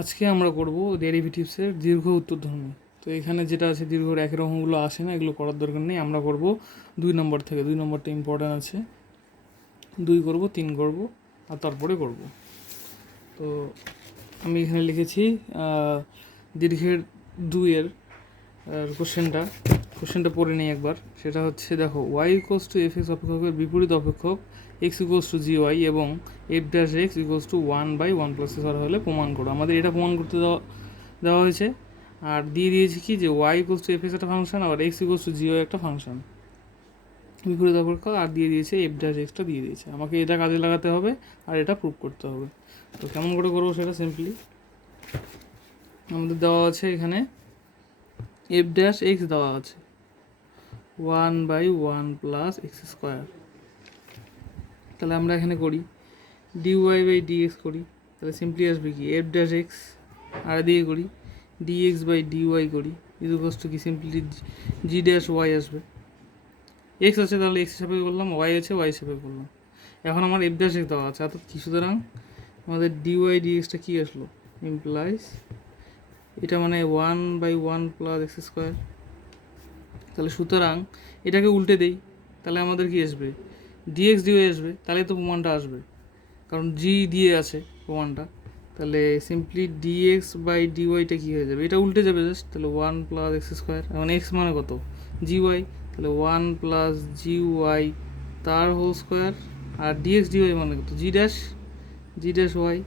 আজকে আমরা করব ডেরিভেটিভসের দীর্ঘ উত্তরধর্মী। তো এখানে যেটা আছে দীর্ঘর একই রকমগুলো আসে না, এগুলো করার দরকার নেই। আমরা করব 2 নম্বর থেকে। 2 নম্বরটা ইম্পর্ট্যান্ট আছে। 2 করব, 3 করব আর তারপরে করব। তো আমি এখানে লিখেছি দীর্ঘের 2-এর কোশ্চেনটা পড়ে নিই একবার। সেটা হচ্ছে, দেখো, Y equals to F X অপেক্ষকের বিপরীত অপেক্ষক X equals to G Y এবং F dash X equals to 1/1 + হলে প্রমাণ করো। আমাদের এটা প্রমাণ করতে দেওয়া হয়েছে, আর দিয়ে দিয়েছি কি যে Y equals to F X একটা ফাংশন, আবার X equals to G Y একটা ফাংশন, বিপরীত অপেক্ষক, আর দিয়ে দিয়েছে এফ ড্যাশ এক্সটা দিয়ে দিয়েছে। আমাকে এটা কাজে লাগাতে হবে আর এটা প্রুভ করতে হবে। তো কেমন করে করবো সেটা সিম্পলি আমাদের দেওয়া আছে এখানে এফ ড্যাশ এক্স দেওয়া আছে 1/1 + x²। তাহলে আমরা এখানে করি dy/dx করি, তাহলে সিম্পলি আসবে কি এফ ড্যাশ এক্স, আর দিয়ে করি dx/dy করি, ইকুয়ালস টু কি সিম্পলি জি ড্যাশ ওয়াই আসবে। এক্স আছে তাহলে এক্স হিসাবে করলাম, ওয়াই আছে ওয়াই হিসাবে করলাম। এখন আমার এফ ড্যাশ এক্স দেওয়া আছে, অর্থাৎ কি, সুতরাং আমাদের dy/dxটা কী আসলো, ইমপ্লাইজ এটা মানে 1/1 + x²। তাহলে সুতরাং এটাকে উল্টে দেই, তাহলে আমাদের কি আসবে, dx dy আসবে। তাহলে তো প্রমাণটা আসবে, কারণ জি দিয়ে আছে প্রমাণটা। তাহলে সিম্পলি dx/dyটা কী হয়ে যাবে, এটা উল্টে যাবে জাস্ট। তাহলে 1 + x², এখন এক্স মানে কত, জি ওয়াই, তাহলে 1 + gy তার হোল স্কোয়ার, আর dx dy মানে কত, জি ড্যাশ ওয়াই।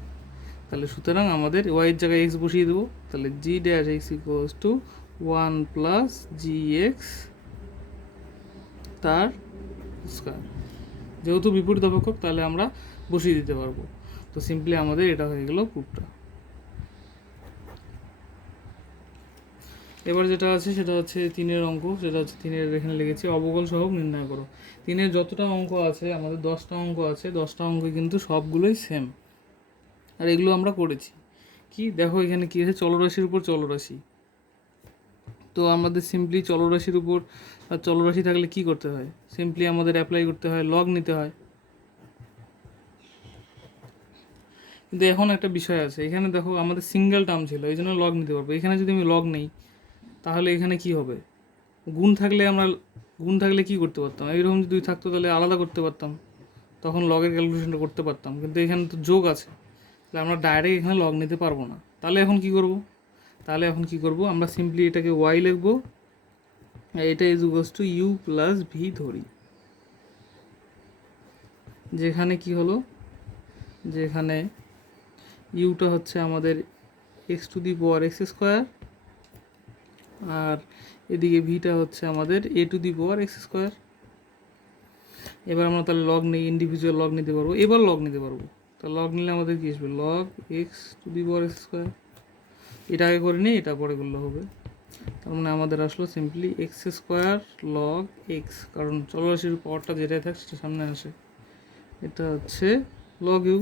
তাহলে সুতরাং আমাদের ওয়াইয়ের জায়গায় এক্স বসিয়ে দেবো, তাহলে G dash X equals to 1 + gx তার স্কোয়ার। যেহেতু বিপরীত অপেক্ষক, তাহলে আমরা বসিয়ে দিতে পারবো। তো সিম্পলি আমাদের এটা হয়ে গেল প্রুফটা। এবার যেটা আছে সেটা হচ্ছে 3-এর অঙ্ক, সেটা হচ্ছে 3-এর এখানে লিখেছি অবকল সহগ নির্ণয় করো। 3-এর যতটা অঙ্ক আছে, আমাদের 10টা অঙ্ক আছে, 10টা অঙ্ক কিন্তু সবগুলোই সেম, আর এগুলো আমরা করেছি। কি দেখো এখানে কী আছে, চলরাশির উপর চলরাশি। তো আমাদের সিম্পলি চলরাশির উপর চলরাশি থাকলে কি করতে হয়, সিম্পলি আমাদের অ্যাপ্লাই করতে হয়, লগ নিতে হয়। কিন্তু এখন একটা বিষয় আছে, এখানে দেখো আমাদের সিঙ্গেল টার্ম ছিল, এই জন্য লগ নিতে পারবো। এখানে যদি আমি লগ নেই তাহলে এখানে কি হবে, গুণ থাকলে কি করতে পারতাম, এইরকম যদি থাকতো তাহলে আলাদা করতে পারতাম, তখন লগের ক্যালকুলেশনটা করতে পারতাম। কিন্তু এখানে তো যোগ আছে, তাহলে আমরা ডাইরেক্ট এখানে লগ নিতে পারবো না। তাহলে এখন কি করব, আমরা সিম্পলি এটাকে ওয়াই লিখবো, এটা is equals to u plus v ধরি। যেখানে কি হলো, যেখানে ইউটা হচ্ছে আমাদের x⁴x², আর এদিকে ভিটা হচ্ছে আমাদের a⁴x²। এবার আমরা তাহলে লগ নেই, ইন্ডিভিজুয়াল লগ নিতে পারবো। এবার লগ নিতে পারবো, তাহলে লগ নিলে আমাদের কী আসবে, লগ x⁴x²। এটা আগে করে নিই, এটা পরে করলে হবে। তার মানে আমাদের আসলো সিম্পলি x² লগ এক্স, কারণ চলরাশির পাওয়ারটা যেটাই থাকে সেটা সামনে আসে। এটা হচ্ছে লগ ইউ।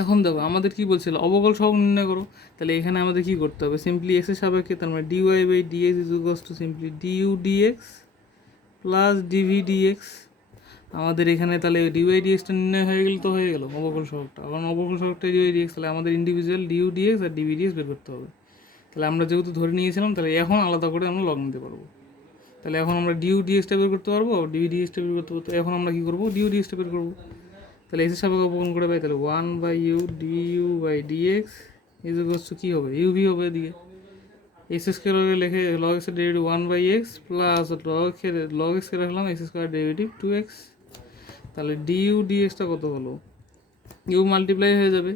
এখন দেখো আমাদের কি বলছিল, অবকল সহগ নির্ণয় করো। তাহলে এখানে আমাদের কি করতে হবে, সিম্পলি এক্সের সাপেক্ষে, তার মানে dy/dx is equals to simply du dx plus dv dx। আমাদের এখানে তাহলে dy/dxটা নির্ণয় হয়ে গেল, তো হয়ে গেল অবকল সহগটা। কারণ অবকল সহগটা dy/dx, তাহলে আমাদের ইন্ডিভিজুয়াল du dx আর dv dx বের করতে হবে। তাহলে আমরা যেহেতু ধরে নিয়েছিলাম, তাহলে এখন আলাদা করে আমরা লগ নিতে পারবো। তাহলে এখন আমরা du dxটা বের করতে পারবো, dv dxটা বের করতে পারবো। এখন আমরা কী করবো, du dxটা বের করবো। তাহলে এক্সের সাপেক্ষে অবকলন করে পাই, তাহলে 1/u du/dx is equals to কী হবে, ইউভি হবে এদিকে। x² লিখে লগ এক্সের ডেরিভেটিভ 1/x প্লাস লগ এক্সকে রাখলাম x² ডেরিভেটিভ 2x। তাহলে du dxটা কত হলো, ইউ মাল্টিপ্লাই হয়ে যাবে,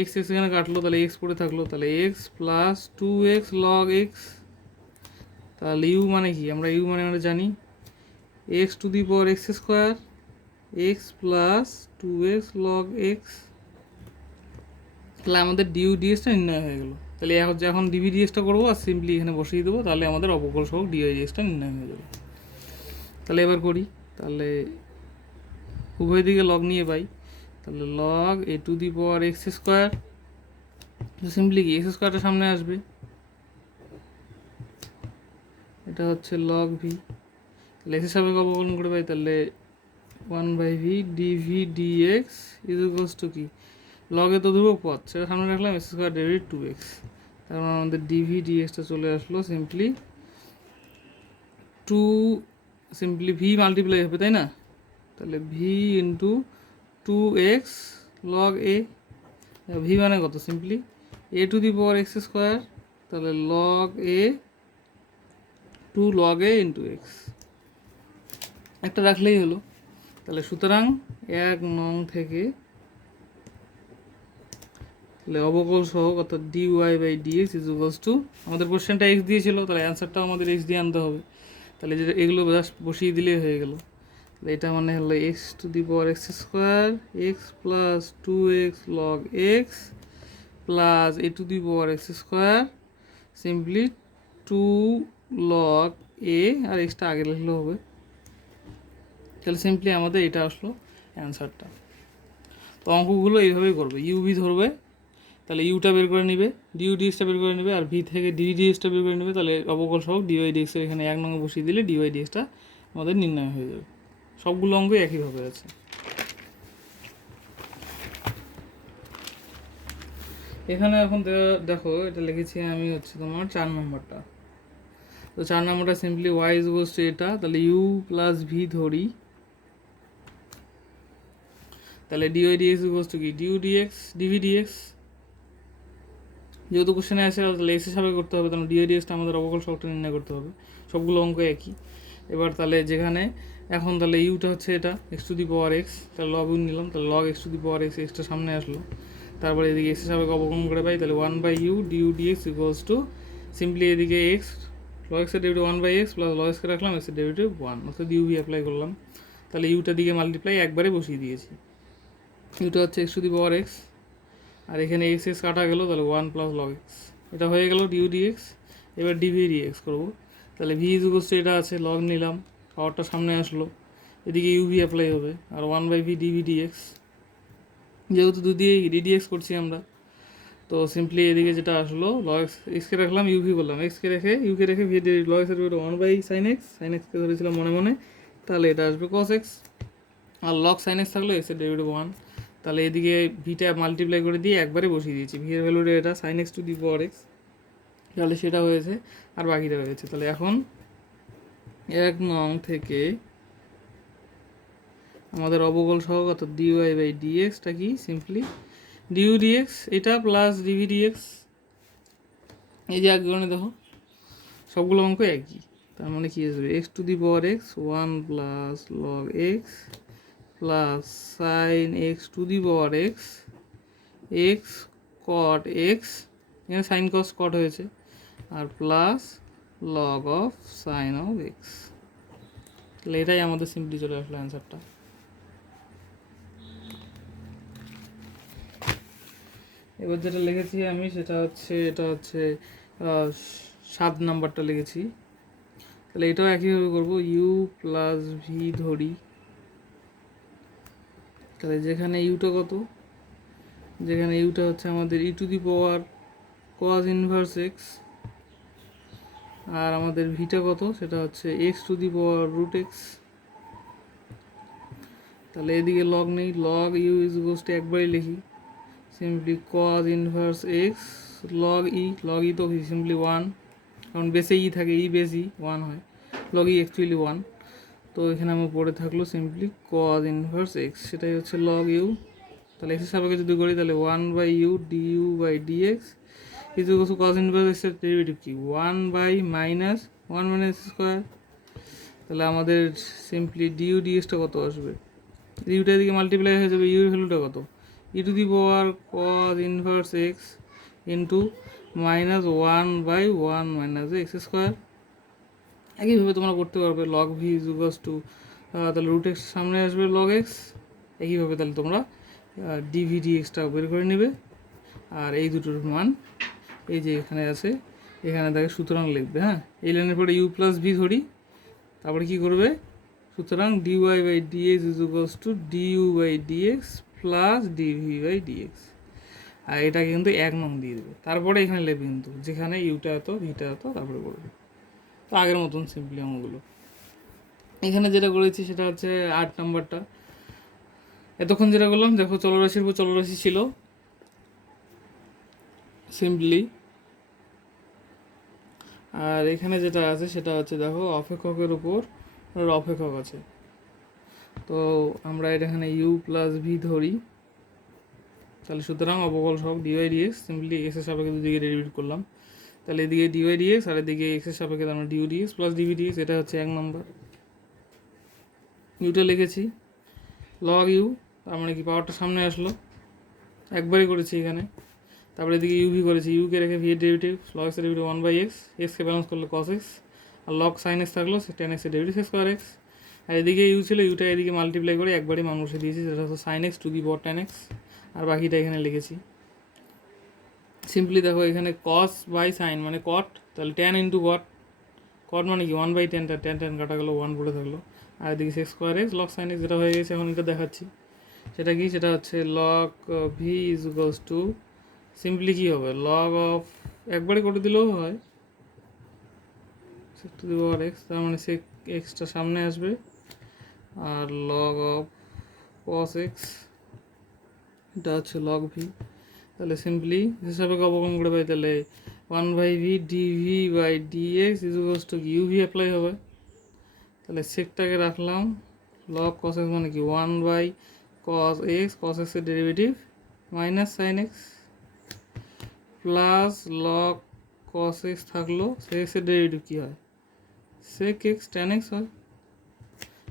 এক্স এখানে কাটলো, তাহলে এক্স পড়ে থাকলো, তাহলে x plus 2x log x. তাহলে ইউ মানে কি, আমরা ইউ মানে আমরা জানি x⁴x² x plus 2x log x. তাহলে আমাদের ডিউ ডিএসটা নির্ণয় হয়ে গেলো। তাহলে এখন ডিভি ডিএসটা করবো আর সিম্পলি এখানে বসিয়ে দেবো, তাহলে আমাদের অবকল সহগ ডিআইডিএসটা নির্ণয় হয়ে যাবে। তাহলে এবার করি, তাহলে উভয় দিকে লগ নিয়ে পাই, তাহলে লগ a⁴x², সিম্পলি কি x² সামনে আসবে, এটা হচ্ছে লগ ভি। তাহলে এক্সের সাপেক্ষে অবকলন করে পাই, তাহলে 1/v dv dx is equals to কি, লগে তো ধ্রুবক পদ, সেটা সামনে রাখলাম, এক্স স্কোয়ার ডেরিভেটিভ 2x। তারপর আমাদের ডিভি ডিএক্সটা চলে আসলো simply two, simply v multiply হবে, তাই না? তাহলে v into 2x log a. V মানে কত? Simply a to the power x square, তাহলে log a 2 log a into x, একটা রাখলেই হলো। তাহলে সুতরাং 1 নং থেকে তাহলে অবকল সহগ অর্থাৎ dy/dx ইজ ইকুয়ালস টু, আমাদের কোশ্চেনটা এক্স দিয়েছিল, তাহলে অ্যান্সারটাও আমাদের এক্স দিয়ে আনতে হবে। তাহলে যেটা এগুলো জাস্ট বসিয়ে দিলেই হয়ে গেল। তাহলে এটা মানে হলো x to the power x square x plus 2x log x plus A to the power x square simply 2 log a, আর এক্সটা আগে লিখলেও হবে। তাহলে সিম্পলি আমাদের এটা আসলো অ্যান্সারটা। তো অঙ্কগুলো এইভাবেই করবে, ইউভি ধরবে, তাহলে ইউটা বের করে নেবে, ডিউ ডিএক্সটা বের করে নেবে, আর ভি থেকে ডি ডিএক্সটা বের করে নেবে। তাহলে অবকল সহগ ডিওয়াই ডিএক্সের এখানে 1 নং বসিয়ে দিলে ডিওয়াই ডিএক্সটা আমাদের নির্ণয় হয়ে যাবে। সবগুলো অঙ্ক একইভাবে আছে। এখানে এখন দেখো এটা লিখেছি আমি হচ্ছে তোমার 4 নম্বরটা। তো 4 নম্বরটা simply y is equals to এটা, তাহলে ইউ প্লাস ভি ধরি, তাহলে ডিওয়াই ডিএক্স ইকুয়ালস টু কি ডিউ ডিএক্স ডিভি ডিএক্স, যেহেতু কোশ্চেনে আসে তাহলে এক্স হিসাবে করতে হবে, তাহলে ডিওয়াই ডিএক্সটা আমাদের অবকল সহগটা নির্ণয় করতে হবে। সবগুলো অঙ্ক একই। এবার তাহলে যেখানে এখন তাহলে ইউটা হচ্ছে এটা x to the power x, তাহলে লগ ইউ নিলাম, তাহলে log x to the power x, extra সামনে আসলো। তারপরে এদিকে এক্স হিসাবে অবকলন করে পাই, তাহলে 1/u du dx equals to simply এদিকে এক্স লগ এক্সের ডেরিভেটিভ 1/x প্লাস লগ এক্সকে রাখলাম, এক্সের ডেরিভেটিভ 1, অর্থাৎ ইউভি অ্যাপ্লাই করলাম। তাহলে ইউটার দিকে মাল্টিপ্লাই একবারে বসিয়ে দিয়েছি। ইউটা হচ্ছে x to the power X, আর এখানে এক্স এক্স কাটা গেল, তাহলে 1 প্লাস লগ এক্স, এটা হয়ে গেল ডিউ ডিএক্স। এবার ডিভি ডিএক্স করবো, তাহলে ভি ইজ ইকুয়ালস টু এটা আছে, লগ নিলাম, পাওয়ারটা সামনে আসলো, এদিকে ইউভি অ্যাপ্লাই হবে, আর 1/ভি ডিভি ডিএক্স, যেহেতু দুদিকে ডিডিএক্স করছি আমরা, তো সিম্পলি এদিকে যেটা আসলো লগ এক্সকে রাখলাম, ইউভি করলাম, এক্সকে রেখে ইউকে রেখে ভি লগ এক্সের ডেরিভেটিভ 1/sin x, সাইন এক্সকে ধরেছিলাম মনে মনে, তাহলে এটা আসবে cos x, আর লগ সাইন এক্স থাকলো এক্সের ডেরিভেটিভ 1, তাহলে এদিকে ভিটা মাল্টিপ্লাই করে দিয়ে একবারে বসিয়ে দিয়েছি, ভি এর ভ্যালুটা এটা sine x to the power x, তাহলে সেটা হয়েছে, আর বাকিটা হয়েছে। তাহলে এখন 1 নং থেকে আমাদের অবকল সহগ অর্থাৎ dy/dxটা কি সিম্পলি ডিউ ডিএক্স এটা প্লাস ডিভি ডিএক্স, এই যে একজনে দেখো সবগুলো অঙ্ক একই, তার মানে কি আসবে X to the power x 1 plus log x plus sine x to the power x X cot X, এখানে সাইন কস কট হয়েছে, আর plus log of sine of X. তাহলে এটাই আমাদের সিম্পলি চলে আসলো অ্যান্সারটা। এবার যেটা লিখেছি আমি সেটা হচ্ছে এটা হচ্ছে 7 নাম্বারটা লিখেছি, তাহলে এটাও একইভাবে করবো, ইউ প্লাস ভি ধরি, তাহলে যেখানে ইউটা কত, যেখানে ইউটা হচ্ছে আমাদের E to the power cos inverse X, আর আমাদের ভিটা কত সেটা হচ্ছে x to the power root X, তাহলে এদিকে লগ নেই, log U is equals to একবারই লিখি simply cos inverse X log E তো সিম্পলি 1, কারণ বেসে ই থাকে, ই বেস ই 1 হয়, লগ ই অ্যাকচুয়ালি 1, তো এখানে আমার পড়ে থাকলো সিম্পলি কজ ইনভার্স এক্স, সেটাই হচ্ছে লগ ইউ। তাহলে এক্সের সাপেক্ষে যদি করি তাহলে 1/u du/dx is equals two cos inverse এক্সের ডেরিভেটিভ কি 1/-1 মানে এক্স স্কোয়ার, তাহলে আমাদের সিম্পলি ডিউ ডিএক্সটা কত আসবে, ইউটা এদিকে মাল্টিপ্লাই হয়ে যাবে, ইউর ভ্যালুটা কত E to the power cos inverse X into -1/1 minus X square. একইভাবে তোমরা করতে পারবে, log V is equals to তাহলে রুট এক্স সামনে আসবে লগ এক্স, একইভাবে তাহলে তোমরা ডিভি ডিএক্সটা বের করে নেবে, আর এই দুটোর মান এই যে এখানে আছে, এখানে দেখে সুতরাং লিখবে। হ্যাঁ, এই লাইনের পরে ইউ প্লাস ভি ধরি, তারপরে কী করবে, সুতরাং dy/dx is equals two du/dx plus dv/dx, আর এটাকে কিন্তু 1 নং দিয়ে দেবে, তারপরে এখানে লিখবে কিন্তু যেখানে ইউটা এত ভিটা এত, তারপরে করবে। তো আগের মতন সিম্পলি অঙ্কগুলো এখানে যেটা করেছি সেটা হচ্ছে 8 নাম্বারটা। এতক্ষণ যেটা করলাম দেখো চলরাশির উপর চলরাশি ছিল, সিম্পলি। আর এখানে যেটা আছে সেটা হচ্ছে দেখো অপেক্ষকের উপর অপেক্ষক আছে, তো আমরা এটা এখানে ইউ প্লাস ভি ধরি, তাহলে সুতরাং অবকল সহগ ডিওয়াই ডিএক্স সিম্পলি এক্স এর সাপেক্ষে দুদিকে ডেরিভেট করলাম, তাহলে এদিকে ডিওয়াই ডিএক্স আর এদিকে এক্স এর সাপেক্ষে আমরা du dx plus DV dx, এটা হচ্ছে 1 নম্বর। ইউটা লিখেছি লগ ইউ, তার মানে কি পাওয়ারটা সামনে আসলো, একবারই করেছি এখানে। তারপরে এদিকে ইউভি করেছি, ইউকে রেখে ভি এর ডেরিভেটিভ লগ এক্স এর ডেরিভেটিভ 1/x, এক্সকে ব্যালেন্স করলে কস এক্স, আর লগ সাইন এক্স থাকলো টেন এক্স এর ডেরিভেটিভ স্কোয়ার এক্স, আর এদিকে ইউ ছিল, ইউটা এদিকে মাল্টিপ্লাই করে একবারই মান বসে দিয়েছি, যেটা হচ্ছে sine x to the power 10x, আর বাকিটা এখানে লিখেছি। সিম্পলি দেখো এখানে কস বাই সাইন মানে কট, তাহলে 10 ইন্টু কট, কট মানে কি 1/10, 10 কাটা গেলো 1 পড়ে থাকলো, আর এদিকে sex square X log sine x, যেটা হয়ে গেছে এখন এটা দেখাচ্ছি। সেটা কি, সেটা হচ্ছে log V is equals to simply কী হবে লগ অফ, একবারে করে দিলেও হয় টু দি পাওয়ার এক্স, তার মানে সে এক্সটা সামনে আসবে, আর লগ অফ কস এক্স, এটা হচ্ছে লগ ভি। তাহলে সিম্পলি হিসাবে অবকলন করে পাই, তাহলে 1/v DV by dx is equals to uv apply হবে, তাহলে সেকটাকে রাখলাম লগ কস এক্স মানে কি 1/cos x, cos x এর derivative minus sine X plus log cos x থাকলো, sec x এর ডেরিভেটিভ কী হয় sec x tan x হয়,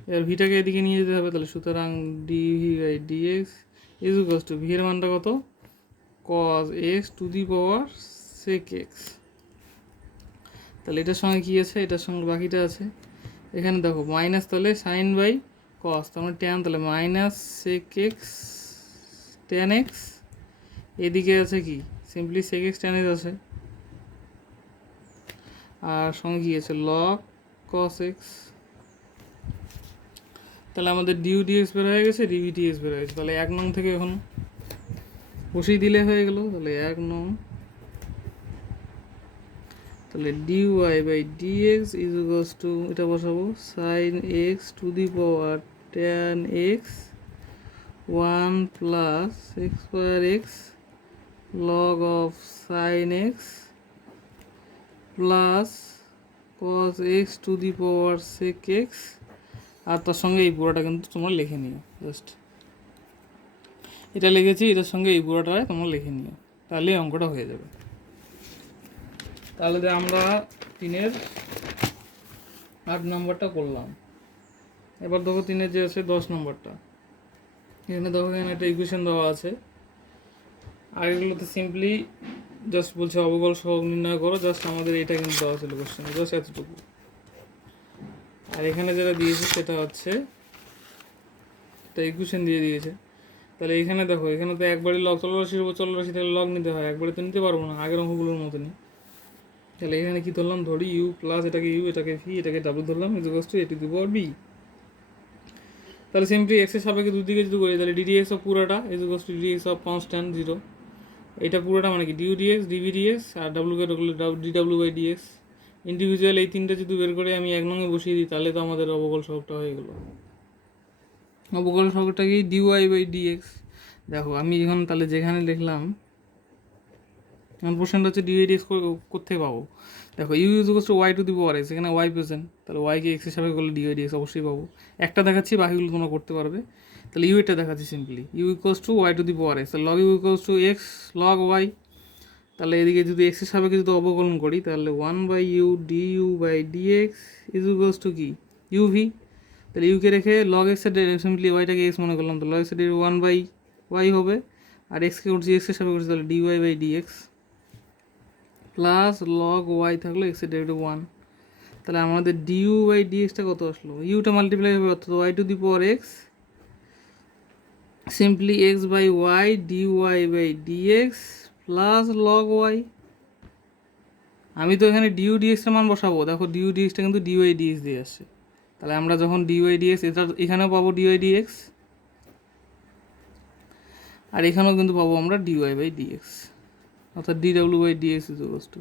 এবার ভিটাকে এদিকে নিয়ে যেতে হবে, তাহলে সুতরাং dv by dx is equals to v এর মানটা কত cos x to the power sec x, তাহলে এটার সঙ্গে কী আছে, এটার সঙ্গে বাকিটা আছে এখানে দেখো মাইনাস, তাহলে সাইন বাই কস তার মানে ট্যান, তাহলে minus sec x tan x, এদিকে আছে কি simply sec x tan x আছে, আর সঙ্গে কী আছে লগ কস এক্স, তাহলে আমাদের ডিউ ডিএক্স বের হয়ে গেছে, ডিভি ডিএক্স বের হয়ে গেছে, তাহলে 1 নং থেকে এখন বসিয়ে দিলে হয়ে গেল, তাহলে 1 নং, তাহলে ডিu by dx is equals to এটা বসাবো sine x to the power tan X 1 plus x square X log of sine X plus cos X to the power sec X, আর তার সঙ্গে এই পুরোটা কিন্তু তোমরা লিখে নিও, জাস্ট এটা লিখেছি, এটার সঙ্গে এই পুরোটা তোমরা লিখে নিও, তাহলে অঙ্কটা হয়ে যাবে। তাহলে আমরা 3-এর 8 নম্বরটা করলাম, এবার দেখো 3-এর যে আছে 10 নম্বরটা, এখানে দেখো এখানে একটা ইকুয়েশন দেওয়া আছে, আর এগুলোতে সিম্পলি জাস্ট বলছে অবকল সহগ নির্ণয় করো, জাস্ট আমাদের এটা কিন্তু দেওয়া ছিল কোশ্চেন, জাস্ট এতটুকু। আর এখানে যেটা দিয়েছে সেটা হচ্ছে একটা ইকুয়েশন দিয়ে দিয়েছে, তাহলে এখানে দেখো এখানে তো একবারই লগ চলরাশির উপর চলরাশি থেকে লগ নিতে হয়, একবারে তো নিতে পারবো না আগের অঙ্কগুলোর মতনই, তাহলে এখানে কী ধরলাম, ধরি ইউ প্লাস এটাকে ইউ, এটাকে ভি, এটাকে ডাব্লু ধরলাম is equals to a to the power b, তাহলে সিম্পলি এক্সের সাপেক্ষে দুদিকে যদি করি, তাহলে ডিডিএক্স অফ পুরোটা is equals to d dx of constant 0, এটা পুরোটা মানে কি ডিউ ডিএক্স ডিভি ডিএক্স, আর ডাব্লুকে ঢুকলে ডিডাব্লিউ বাই ডিএক্স, ইন্ডিভিজুয়াল এই তিনটে যদি বের করে আমি 1 নঙে বসিয়ে দিই, তাহলে তো আমাদের অবকল সহগটা হয়ে গেল। অবকল সহগটা কি ডিওয়াই বাই ডিএক্স, দেখো আমি এখন তাহলে যেখানে লিখলাম আমার কোশ্চেনটা হচ্ছে ডিওয়াই ডিএক্স কোথেকে পাবো, দেখো u is equals to Y to the power x, এখানে ওয়াই প্রেজেন্ট, তাহলে ওয়াইকে এক্স হিসাবে করলে ডিওয়াই ডিএক্স অবশ্যই পাবো, একটা দেখাচ্ছি বাকিগুলো তোমরা করতে পারবে, তাহলে ইউ এটা দেখাচ্ছি simply U equals to Y to the power x, তাহলে log U equals to X log Y, তাহলে এদিকে যদি এক্সের সাপেক্ষে যদি অবকলন করি, তাহলে 1/u du by dx is equals to কি ইউভি, তাহলে ইউকে রেখে লগ এক্সের সিম্পলি ওয়াইটাকে এক্স মনে করলাম, তো লগ এক্সের ডেরিভেটিভ 1/y হবে, আর এক্সকে করছি এক্সের সাপেক্ষে করছি, তাহলে dy by dx plus log y থাকলো এক্সের ডেরিভেটিভ 1, তাহলে আমাদের ডিইউ বাই ডিএক্সটা কত আসলো, ইউটা মাল্টিপ্লাই হবে অর্থাৎ y to the power x simply x by y dy by dx plus log y, আমি তো এখানে ডিউ ডিএক্সের মান বসাবো, দেখো ডিউ ডিএক্সটা কিন্তু ডিওয়াই ডিএক্স দিয়ে আসছে, তাহলে আমরা যখন ডিওয়াই ডিএক্স এটা এখানেও পাবো ডিওয়াই ডিএক্স, আর এখানেও কিন্তু পাবো আমরা ডিওয়াই বাই ডিএক্স, অর্থাৎ DW by dx is equals to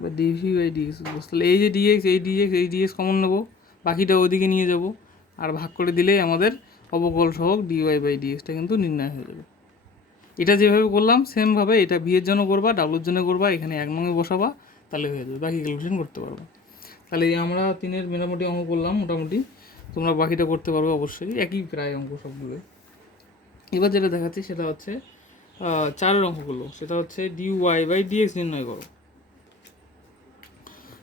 বা DV by dx is equals, তাহলে এই যে ডিএক্স এই ডিএক্স এই ডিএক্স কমন নেবো, বাকিটা ওইদিকে নিয়ে যাব, আর ভাগ করে দিলেই আমাদের অবকল সহগ ডিওয়াই বাই ডিএক্সটা কিন্তু নির্ণয় হয়ে যাবে। এটা যেভাবে করলাম সেমভাবে এটা ভি এর জন্য করবা, ডাব্লুর জন্য করবা, এখানে 1 নঙে বসাবা, তাহলে হয়ে যাবে, বাকি ক্যালকুলেশন করতে পারবো। তাহলে এই আমরা 3-এর মোটামুটি অঙ্ক করলাম, মোটামুটি তোমরা বাকিটা করতে পারবে অবশ্যই, একই প্রায় অঙ্ক সবগুলো। এবার যেটা দেখাচ্ছি সেটা হচ্ছে 4-এর অঙ্কগুলো, সেটা হচ্ছে ডিওয়াই বাই ডিএক্স নির্ণয় করো।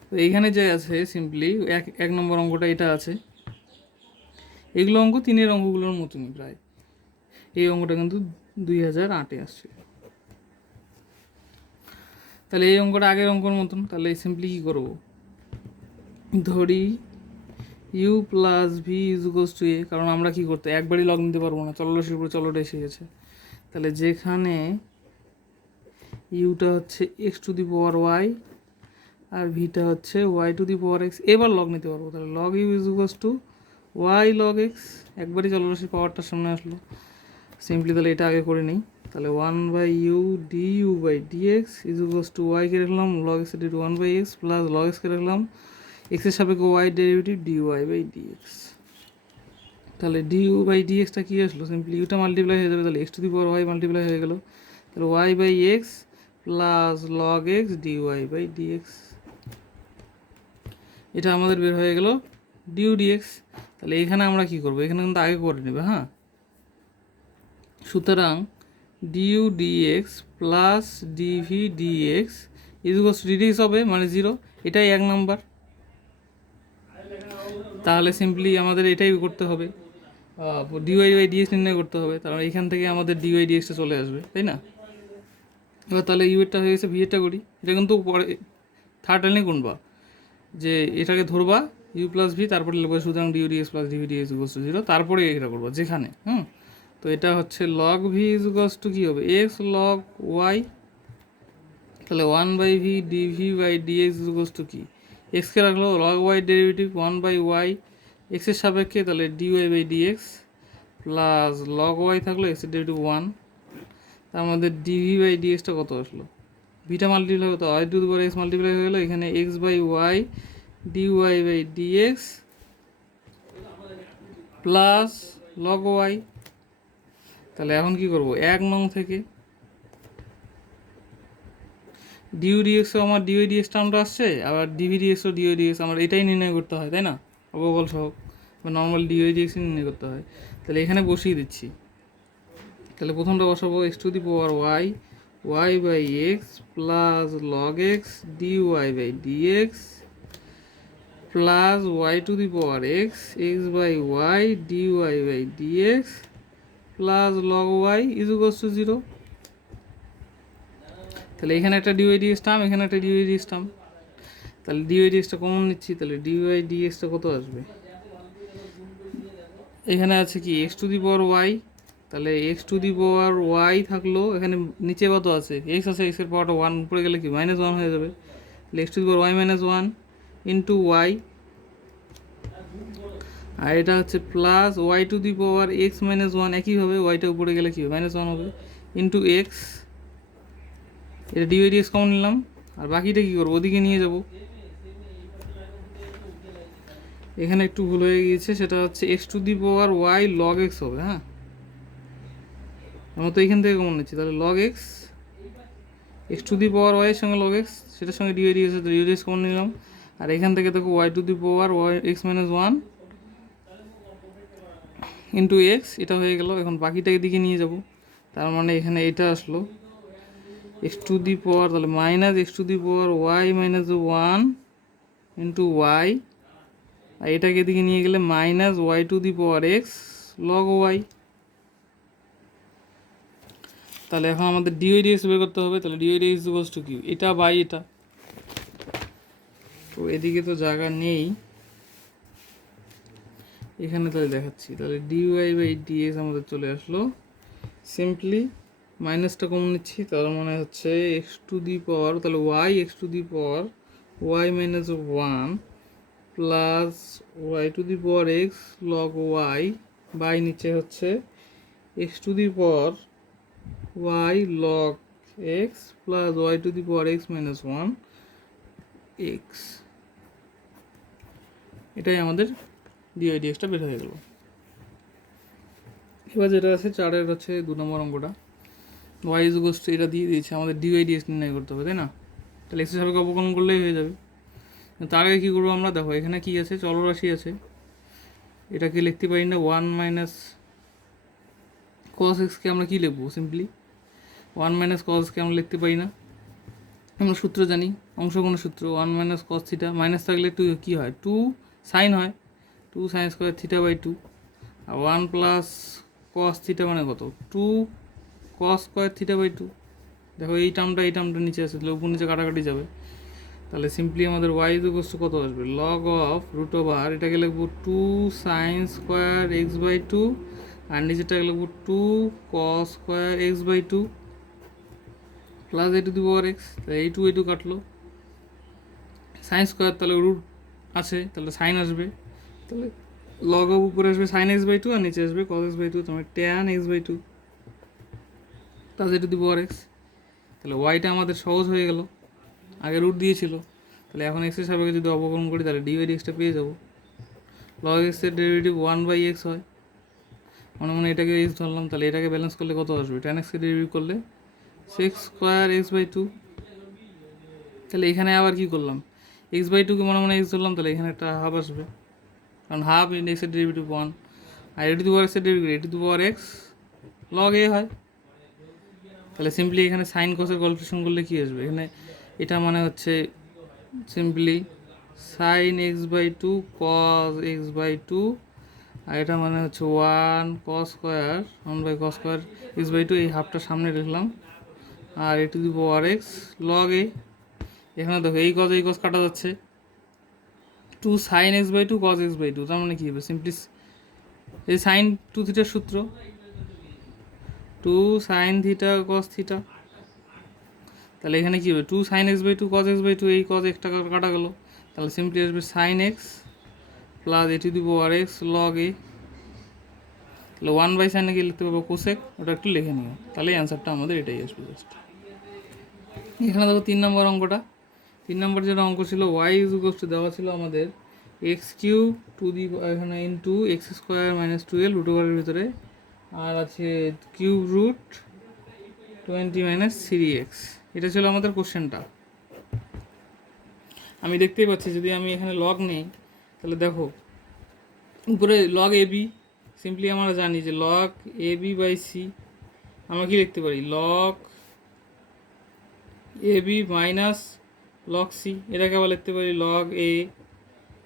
তো এইখানে যে আছে সিম্পলি এক নম্বর অঙ্কটা এটা আছে, এগুলো অঙ্ক 3-এর অঙ্কগুলোর মতনই প্রায়। এই অঙ্কটা কিন্তু 2008-এ আসছে। তাহলে এই অঙ্কটা আগের অঙ্কর মতন, তাহলে সিম্পলি কী করবো, ধরি you plus V is equals to A, কারণ আমরা কী করতে একবারই লগ নিতে পারবো না, চলরাশির উপরে চলটা এসে গেছে। তাহলে যেখানে ইউটা হচ্ছে x to the power Y আর ভিটা হচ্ছে Y to the power X, এবার লগ নিতে পারবো। তাহলে log U is equals to Y log X, একবারই চলরাশির পাওয়ারটার সামনে আসলো সিম্পলি। তাহলে এটা আগে করে নিই, তাহলে 1/u du by dx is equals to Y কে রাখলাম log X divide 1/x plus log X কে রাখলাম এক্সের সাপেক্ষে Y derivative dy by dx। তাহলে du বাই dxটা কী আসলো, সিম্পলি ইউটা মাল্টিপ্লাই হয়ে যাবে, তাহলে x to the power Y multiply হয়ে গেল, তাহলে Y by x plus log X dy by dx। এটা আমাদের বের হয়ে গেল ডিউ ডিএক্স। তাহলে এখানে আমরা কি করব, এখানে কিন্তু আগে করে নেবে, হ্যাঁ। সুতরাং DU dx plus DV DX is equals DDX হবে মানে 0, এটাই 1 নাম্বার। তাহলে সিম্পলি আমাদের এটাই করতে হবে, ডিওয়াই বাই ডিএক্স নির্ণয় করতে হবে, কারণ এখান থেকে আমাদের ডিওয়াই ডিএক্সটা চলে আসবে, তাই না। এবার তাহলে ইউ এরটা হয়ে গেছে, ভি এরটা করি, এটা কিন্তু পরে থার্ড লাইনে গুনবা, যে এটাকে ধরবা ইউ প্লাস ভি, তারপরে লিখবে সুতরাং DU dx plus DV DX equals to 0, তারপরে এটা করবা যেখানে, তো এটা হচ্ছে log V is equals to কী হবে, এক্স লগ ওয়াই, তাহলে 1/v DV by dx is equals to কি, এক্সকে রাখলো লগ ওয়াই ডেরিভেটিভ 1/y এক্সের সাপেক্ষে, তাহলে dy by dx plus log y থাকলো এক্সের ডেরিভেটিভ 1, তার মধ্যে ডিভি বাই ডিএক্সটা কত আসলো, ভিটা মাল্টিপ্লাই হতো y to the power x multiply হয়ে গেলো, এখানে x by y dy by dx plus log Y. তাহলে এখন কি করব, 1 নং থেকে ডিউ ডিএক্সও আমার ডিওই ডিএক্স টার্মটা আসছে, আবার ডিভি ডিএক্সও ডিওই ডিএক্স, আমার এটাই নির্ণয় করতে হয়, তাই না, অবকল সহগ বা নর্মাল ডিওই ডিএক্স নির্ণয় করতে হয়। তাহলে এখানে বসিয়ে দিচ্ছি, তাহলে প্রথমটা বসাবো x to the power y y by x plus log x dy by dx plus Y to the power x x by y dy by dx plus log y is equals to 0। তাহলে এখানে একটা dy dx term, এখানে একটা dy dx term, তাহলে dy ডিএক্সটা common নিচ্ছি, তাহলে dy ডিএক্সটা কত আসবে, এখানে আছে কি x to the power y, তাহলে x to the power Y থাকলো, এখানে নিচে কত আছে এক্স আছে, এক্সের পাওয়ারটা 1 উপরে গেলে কি -1 হয়ে যাবে, তাহলে x to the power Y -1 into Y, আর এটা হচ্ছে plus Y to the power x -1, একইভাবে ওয়াইটা উপরে গেলে কি -1 হবে ইন্টু এক্স, এটা ডিওয়াই ডিএক্স কমন নিলাম, আর বাকিটা কী করবো, ওদিকে নিয়ে যাব। এখানে একটু ভুল হয়ে গিয়েছে, সেটা হচ্ছে x to the power Y log X হবে, হ্যাঁ, আমরা তো এখান থেকে কমন নিচ্ছি, তাহলে log X X to the power ওয়াইয়ের সঙ্গে লগ এক্স, সেটার সঙ্গে DY DX DY DX common নিলাম, আর এখান থেকে দেখো Y to the power Y X -1 into X, এটা হয়ে গেল। এখন বাকিটাকে দিকে নিয়ে যাব, তার মানে এখানে এটা আসলো এক্স টু দি পাওয়ার, তাহলে minus X to the power Y -1 into Y, আর এটাকে দিকে নিয়ে গেলে minus Y to the power x log Y. তাহলে এখন আমাদের ডিওয়াই ডিএক্স বের করতে হবে, তাহলে ডিওয়াই ডিএক্স ইকুয়ালস টু কি, এটা বাই এটা, তো এদিকে তো জায়গা নেই, এখানে তাহলে দেখাচ্ছি, তাহলে ডিওয়াই বাই ডিএক্স আমাদের চলে আসলো, সিম্পলি মাইনাসটা কমন নিচ্ছি, তার মানে হচ্ছে এক্স টু দি পাওয়ার, তাহলে y x to the power Y -1 plus Y to the power x log y by নিচে হচ্ছে x to the power Y log x plus Y to the power x -1 x, এটাই আমাদের dy ডিএক্সটা বের হয়ে গেল। এবার যেটা আছে 4-এর হচ্ছে 2 নম্বর অঙ্কটা, ওয়াই ইজ ইকুয়ালস টু এটা দিয়ে দিয়েছে, আমাদের ডিওয়াই ডিএক্স নির্ণয় করতে হবে, তাই না? তাহলে এক্সের সাপেক্ষে অবকলন করলেই হয়ে যাবে। তার আগে কী করবো আমরা, দেখো এখানে কী আছে, চলরাশি আছে, এটাকে লিখতে পারি না 1 মাইনাস কস এক্সকে আমরা কী লিখবো, সিম্পলি 1 মাইনাস কসকে আমরা লিখতে পারি না, আমরা সূত্র জানি, অংশগ্রহণের সূত্র 1 মাইনাস কস থিটা, মাইনাস থাকলে টু কী হয়, 2 সাইন হয়, 2 সাইন স্কোয়ার থিটা বাই 2, আর 1 প্লাস কস থিটা মানে কত, 2 কস স্কোয়ার থিটা বাই 2। দেখো এই টার্মটা নিচে আসে, তাহলে উপর নিচে কাটাকাটি যাবে, তাহলে সিম্পলি আমাদের ওয়াই ইজ ইকুয়ালস টু কত আসবে, লগ অফ রুট ওভার এটাকে লিখবো 2 সাইন স্কোয়ার এক্স বাই 2, আর নিচেটাকে লিখবো 2 cos square x by 2 plus A to the power x. তাহলে এই টু কাটলো, সাইন স্কোয়ার তাহলে রুট আছে, তাহলে সাইন আসবে, তাহলে লগ অফ উপরে আসবে সাইন এক্স বাই 2 আর নিচে আসবে কস এক্স বাই 2, তোমার tan x by 2 plus A to the power x. তাহলে ওয়াইটা আমাদের সহজ হয়ে গেল, আগে রুট দিয়েছিল, তাহলে এখন এক্সের সাপেক্ষে যদি অবকলন করি তাহলে ডি বাই এক্সটা পেয়ে যাবো। লগ এক্সের ডেরিভেটিভ 1 বাই এক্স হয়, মনে এটাকে এক্স ধরলাম, তাহলে এটাকে ব্যালেন্স করলে কত আসবে, ট্যান এক্সকে ডেরিভেটিভ করলে 6 স্কোয়ার এক্স বাই 2। তাহলে এখানে আবার কী করলাম, এক্স বাই 2কে মনে এক্স ধরলাম, তাহলে এখানে একটা হাফ আসবে, কারণ হাফ ইন এক্সের ডেরিভেটিভ 1, আর এ টু দি পাওয়ার এক্সের derivative A to the power x log A হয়। তাহলে সিম্পলি এখানে সাইন কসের ক্যালকুলেশন করলে কী আসবে, এখানে এটা মানে হচ্ছে simply sine X by 2 cos X by 2, আর এটা মানে হচ্ছে 1 cos square 1 by cos square x by 2, এই হাফটা সামনে লিখলাম, আর A to the power x log A. এখানে দেখো এই কস কাটা যাচ্ছে, 2 sine X by 2 cos X by 2, তার মানে কী হবে, সিম্পলি এই সাইন 2 থিটার সূত্র 2 সাইন থিটা কস থিটা, তাহলে এখানে কী হবে 2 sine X by 2 cos X by 2, এই কস একটা কাটা গেলো, তাহলে সিম্পলি আসবে sine X plus A to the power x log A. তাহলে 1 বাই সাইনে গিয়ে লিখতে পারবো কোসেক, ওটা একটু লিখে নিও, তাহলে অ্যান্সারটা আমাদের এটাই আসবে জাস্ট। এখানে দেখো 3 নম্বর অঙ্কটা, 3 নম্বর যেটা অঙ্ক ছিল ওয়াই ইজ ইকুয়ালস টু দেওয়া ছিল আমাদের এক্স কিউ টু দি এখানে into x square minus 12 root ওভারের ভিতরে, আর আছে কিউব রুট 20 মাইনাস 3x, এটা ছিল আমাদের কোশ্চেনটা। আমি দেখতেই পাচ্ছি যদি আমি এখানে লগ নেই, তাহলে দেখো উপরে লগ এ বি, সিম্পলি আমরা জানি যে log A B by C, আমরা কি লিখতে পারি log A B minus log C, এটাকে আবার লিখতে পারি log A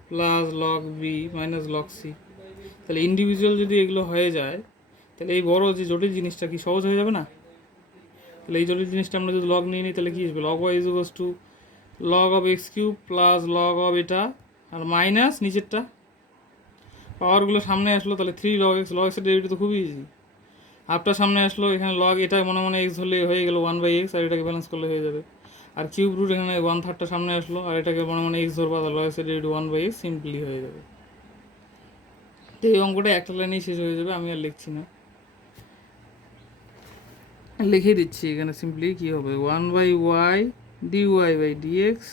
plus log B minus log C. তাহলে ইন্ডিভিজুয়াল যদি এগুলো হয়ে যায়, তাহলে এই বড় যে জটিল জিনিসটা কি সহজ হয়ে যাবে না? তাহলে এই জটিল জিনিসটা আমরা যদি লগ নিয়ে নিই তাহলে কী আসবে, log y is equals to log of x cube plus log of এটা আর মাইনাস নিচেরটা, পাওয়ারগুলো সামনে আসলো, তাহলে 3 লগ এক্সের ডেরিভেটিভ তো খুবই ইজি, হাফটা সামনে আসলো, এখানে লগ এটা মনে এক্স হলে হয়ে গেলো 1 বাই এক্স, আর এটাকে ব্যালেন্স করলে হয়ে যাবে, আর কিউব রুট এখানে 1/3টা সামনে আসলো, আর এটাকে মনে এক্স ধরবা, তাহলে লগ এক্সের ডেরিভেটিভ 1 বাই এক্স সিম্পলি হয়ে যাবে। তো এই অঙ্কটা একটা লাইনেই শেষ হয়ে যাবে, আমি আর লিখছি না, লিখে দিচ্ছি এখানে সিম্পলি কী হবে 1 by y d y by dx.